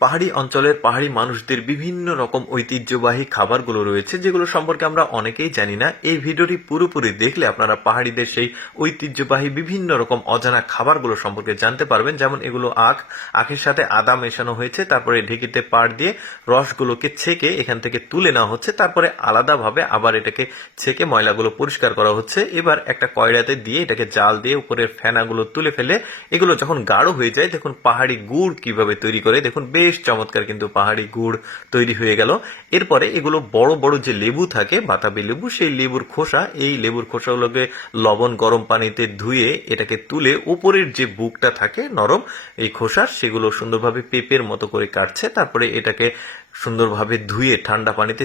পাহাড়ি অঞ্চলের পাহাড়ি মানুষদের বিভিন্ন রকম ঐতিহ্যবাহী খাবারগুলো রয়েছে যেগুলো সম্পর্কে আমরা অনেকেই জানি না। এই ভিডিওটি পুরোপুরি দেখলে আপনারা পাহাড়িদের সেই ঐতিহ্যবাহী বিভিন্ন রকম অজানা খাবারগুলো সম্পর্কে জানতে পারবেন। যেমন এগুলো আখের সাথে আদা মেশানো হয়েছে, তারপরে ঢেঁকিতে পাড় দিয়ে রসগুলোকে ছেঁকে এখান থেকে তুলে নেওয়া হচ্ছে, তারপরে আলাদাভাবে আবার এটাকে ছেঁকে ময়লাগুলো পরিষ্কার করা হচ্ছে। এবার একটা কয়ড়াতে দিয়ে এটাকে জাল দিয়ে উপরের ফেনাগুলো তুলে ফেলে এগুলো যখন গাঢ় হয়ে যায়, দেখুন পাহাড়ি গুড় কিভাবে তৈরি করে, দেখুন বেশ চমৎকার কিন্তু পাহাড়ি গুড় তৈরি হয়ে গেল। এরপরে এগুলো বড় বড় যে লেবু থাকে, বাতাবি লেবু, সেই লেবুর খোসা, এই লেবুর খোসাগুলোকে লবণ গরম পানিতে ধুয়ে এটাকে তুলে উপরের যে বুকটা থাকে নরম এই খোসা, সেগুলো সুন্দরভাবে পেঁপের মতো করে কাটছে। তারপরে এটাকে সুন্দরভাবে ধুয়ে ঠান্ডা পানিতে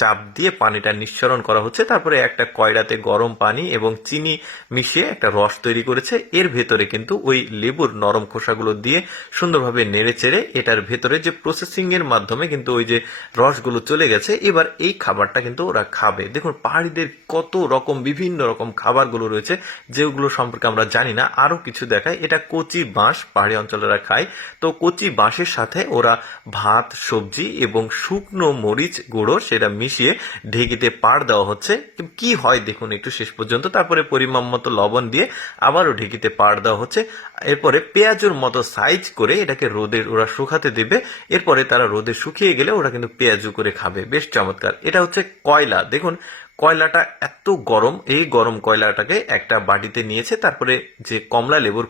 চাপ দিয়ে পানিটা নিঃসরণ করা হচ্ছে। তারপরে একটা কয়ড়াতে গরম পানি এবং চিনি মিশিয়ে একটা রস তৈরি করেছে। এর ভেতরে কিন্তু ওই লেবুর নরম খোসাগুলো দিয়ে সুন্দরভাবে নেড়ে চেড়ে এটার ভেতরে যে প্রসেসিং এর মাধ্যমে কিন্তু ওই যে রসগুলো চলে গেছে, এবার এই খাবারটা কিন্তু ওরা খাবে। দেখুন পাহাড়িদের কত রকম বিভিন্ন রকম খাবারগুলো রয়েছে যেগুলো সম্পর্কে আমরা জানি না। আরো কিছু দেখায়, এটা কচি বাঁশ পাহাড়ি অঞ্চলেরা খায়। তো কচি বাঁশের সাথে ওরা ভাত, সবজি এবং শুকনো মরিচ গুঁড়ো সেটা মিশিয়ে ঢেঁকিতে পাড় দেওয়া হচ্ছে। কি হয় দেখুন একটু শেষ পর্যন্ত। তারপরে পরিমাণ মতো লবণ দিয়ে আবারও ঢেঁকিতে পাড় দেওয়া হচ্ছে। এরপরে পেঁয়াজের মতো সাইজ করে এটাকে রোদে ওরা শুকাতে দেবে। এরপরে তারা রোদে শুকিয়ে গেলে ওরা কিন্তু পেঁয়াজু করে খাবে। বেশ চমৎকার। এটা হচ্ছে কয়লা। দেখুন কয়লাটা এত গরম, এই গরম কয়লাটাকে একটা বাটিতে নিয়েছে, তারপরে যে কমলা লেবুর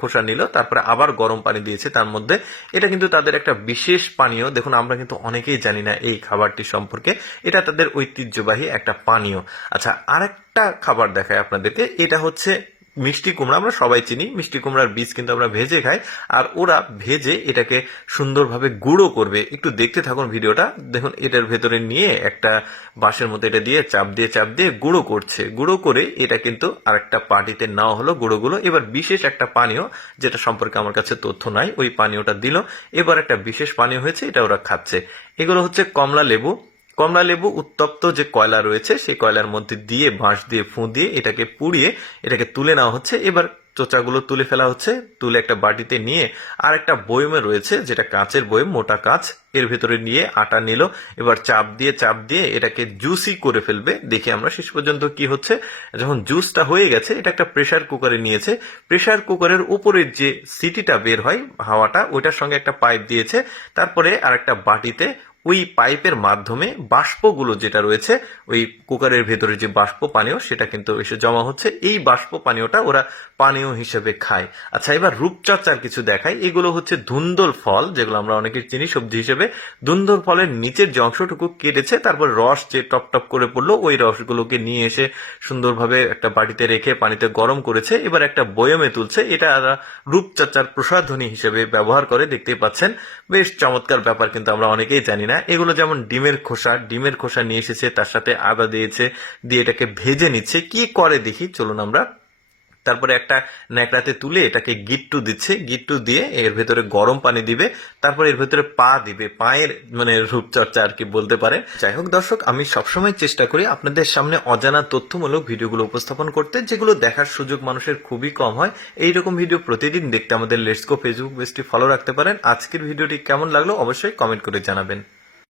খোসা নিল, তারপরে আবার গরম পানি দিয়েছে তার মধ্যে। এটা কিন্তু তাদের একটা বিশেষ পানীয়। দেখুন আমরা কিন্তু অনেকেই জানি না এই খাবারটি সম্পর্কে। এটা তাদের ঐতিহ্যবাহী একটা পানীয়। আচ্ছা, আরেকটা খাবার দেখায় আপনাদেরকে। এটা হচ্ছে মিষ্টি কুমড়া। আমরা সবাই চিনি মিষ্টি কুমড়ার বীজ কিন্তু আমরা ভেজে খাই, আর ওরা ভেজে এটাকে সুন্দরভাবে গুঁড়ো করবে। একটু দেখতে থাকুন ভিডিওটা। দেখুন এটার ভেতরে নিয়ে একটা বাঁশের মতো এটা দিয়ে চাপ দিয়ে গুঁড়ো করছে। গুঁড়ো করে এটা কিন্তু আরেকটা পাটিতে নেওয়া হলো গুঁড়োগুলো। এবার বিশেষ একটা পানীয়, যেটা সম্পর্কে আমার কাছে তথ্য নাই, ওই পানীয়টা দিল। এবার একটা বিশেষ পানীয় হয়েছে, এটা ওরা খাচ্ছে। এগুলো হচ্ছে কমলা লেবু। কমলা লেবু উত্তপ্ত যে কয়লা রয়েছে সেই কয়লার মধ্যে দিয়ে বাঁশ দিয়ে ফুঁ দিয়ে এটাকে পুড়িয়ে এটাকে তুলে নেওয়া হচ্ছে। এবার চোচাগুলো তুলে ফেলা হচ্ছে। তুলে একটা বাটিতে নিয়ে আর একটা বয়মে রয়েছে, যেটা কাঁচের বয়ম, মোটা কাঁচ, এর ভেতরে নিয়ে আটা নিল। এবার চাপ দিয়ে এটাকে জুসি করে ফেলবে। দেখি আমরা শেষ পর্যন্ত কি হচ্ছে। যখন জুসটা হয়ে গেছে, এটা একটা প্রেসার কুকারে নিয়েছে। প্রেসার কুকারের উপরের যে সিটিটা বের হয় হাওয়াটা, ওইটার সঙ্গে একটা পাইপ দিয়েছে। তারপরে আর একটা বাটিতে ওই পাইপের মাধ্যমে বাষ্পগুলো যেটা রয়েছে, ওই কুকারের ভেতরে যে বাষ্প পানীয়, সেটা কিন্তু এসে জমা হচ্ছে। এই বাষ্প পানীয়টা ওরা পানীয় হিসেবে খায়। আচ্ছা, এবার রূপচর্চার কিছু দেখায়। এগুলো হচ্ছে ধুন্দল ফল, যেগুলো আমরা অনেকে চিনি সবজি হিসেবে। ধুন্দল ফলের নিচের যে অংশটুকু কেটেছে, তারপর রস যে টপ টপ করে পড়লো, ওই রসগুলোকে নিয়ে এসে সুন্দরভাবে একটা বাটিতে রেখে পানিতে গরম করেছে। এবার একটা বয়মে তুলছে। এটা রূপচর্চার প্রসাধনী হিসেবে ব্যবহার করে, দেখতেই পাচ্ছেন। বেশ চমৎকার ব্যাপার, কিন্তু আমরা অনেকেই জানি না। এগুলো যেমন ডিমের খোসা নিয়ে এসেছে, তার সাথে আদা দিয়েছে, দিয়ে এটাকে ভেজে নিচ্ছে। কি করে দেখি, চলুন আমরা। তারপরে একটা ন্যাকড়াতে তুলে এটাকে গিট্টু দিচ্ছে। গিট্টু দিয়ে এর ভেতরে গরম পানি দিবে, তারপরে এর ভেতরে পা দিবে। পায়ের রূপচর্চা আর কি বলতে পারে। যাই হোক দর্শক, আমি সবসময় চেষ্টা করি আপনাদের সামনে অজানা তথ্যমূলক ভিডিওগুলো উপস্থাপন করতে, যেগুলো দেখার সুযোগ মানুষের খুবই কম হয়। এইরকম ভিডিও প্রতিদিন দেখতে আমাদের লেটস গো ফেসবুক পেজটি ফলো রাখতে পারেন। আজকের ভিডিওটি কেমন লাগলো অবশ্যই কমেন্ট করে জানাবেন।